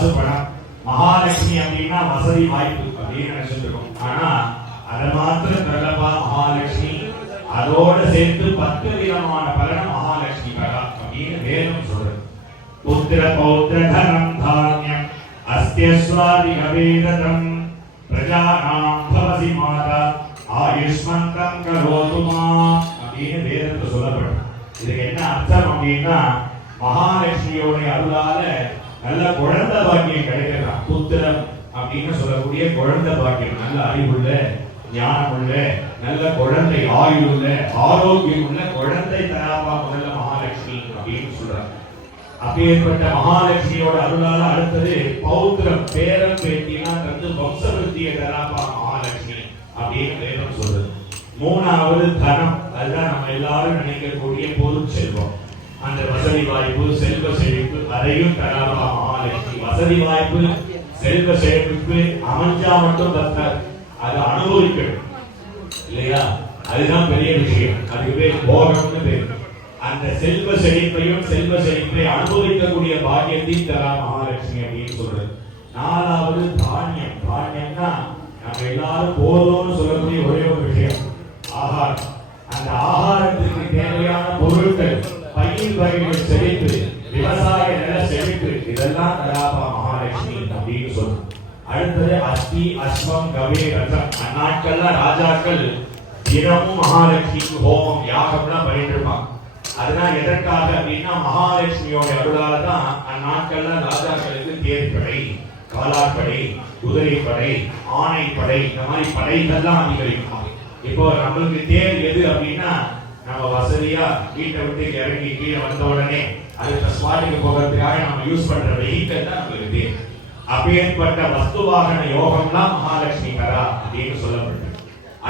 காசு பணம். மகாலட்சுமி அப்படின்னா வசதி வாய்ப்பு அப்படின்னு நினைச்சிட்டு இருக்கோம். ஆனா அதை மாத்திரம் தரலப்பா மகாலட்சுமி. அதோட சேர்த்து 10 விதமான பலனை மகாலட்சுமி தரா அப்படின்னு வேதம் சொல்றது. புத்திர பௌத்திர தனம் தானியம் அஸ்தியஸ்வாதிக வேதம் பிரஜானாம் பவசி மாதா ஆயுஷ்மந்தம் கரோதுமா அப்படின்னு வேதத்துல சொல்லப்படும். இதுக்கு என்ன அர்த்தம் அப்படின்னா மகாலட்சுமியோட அருளால நல்ல குழந்தை பாக்கியம் கிடைக்கலாம். புத்திரம் அப்படின்னு சொல்லக்கூடிய குழந்தை பாக்கியம், நல்ல அறிவுள்ள ஞானமுள்ள நல்ல குழந்தை, ஆயுள்ள ஆரோக்கியம் உள்ள குழந்தை தராப்பா முதல்ல மகாலட்சுமி அப்படின்னு சொல்றாங்க. அப்பேற்பட்ட மகாலட்சுமியோட அருளால அடுத்தது பௌத்திரம், பேரம் பேட்டியெல்லாம் தந்து வம்சவருத்தியை தராப்பா மகாலட்சுமி அப்படின்னு வேதம் சொல்றது. மூணாவது தனம், அதுதான் நம்ம எல்லாரும் நினைக்கக்கூடிய பொது செல்வம். அந்த வசதி வாய்ப்பு, செல்வ செழிப்பு, அதையும் தராப்பா மகாலட்சுமி. வசதி வாய்ப்பு, செல்வ செழிப்பு அமைஞ்சா மட்டும் பத்தாது, அதை அனுபவிக்கணும் இல்லையா? அதுதான் பெரிய விஷயம். அதுக்கு பேர் போகம்னு பேர். அந்த செல்வ செழிப்பையும் செல்வ செழிப்பை அனுபவிக்கக்கூடிய பாக்கியத்தை தரா மகாலட்சுமி அப்படின்னு சொல்றது. நாலாவது தானியம். தானியம்னா நம்ம எல்லாரும் போதும்னு சொல்லக்கூடிய ஒரே ஒரு விஷயம் ஆகாரம். அந்த ஆகாரத்துக்கு தேவையான பொருட்கள், பயிர் வகைகள் செழிப்பு, விவசாய நில செழிப்பு, இதெல்லாம் தராபா மகாலட்சுமி அப்படின்னு சொல்றோம். அடுத்தது அஸ்தி அஸ்வம் கவே ரதம். அந்நாட்கள்ல ராஜாக்கள் தினமும் மகாலட்சுமிக்கு ஹோமம் யாகம்லாம் பண்ணிட்டு இருப்பாங்க. அதெல்லாம் எதற்காக அப்படின்னா மகாலட்சுமியோட அருளால தான் அந்நாட்கள்ல ராஜாக்களுக்கு தேர்ப்படை, காலாட்படை, குதிரைப்படை, ஆணைப்படை, இந்த மாதிரி படைகள்லாம் அதிகரிக்கும். இப்போ நம்மளுக்கு தேர் எது அப்படின்னா நம்ம வசதியா வீட்டை விட்டு இறங்கி கீழே வந்த உடனே அடுத்த ஸ்பாட்டுக்கு போகிறதுக்காக நம்ம யூஸ் பண்ற வெஹிக்கிள் தான் நம்மளுக்கு தேர். அப்பேற்பட்ட வஸ்து வாகன யோகம்லாம் மகாலட்சுமி கரா அப்படின்னு சொல்லப்பட்டது.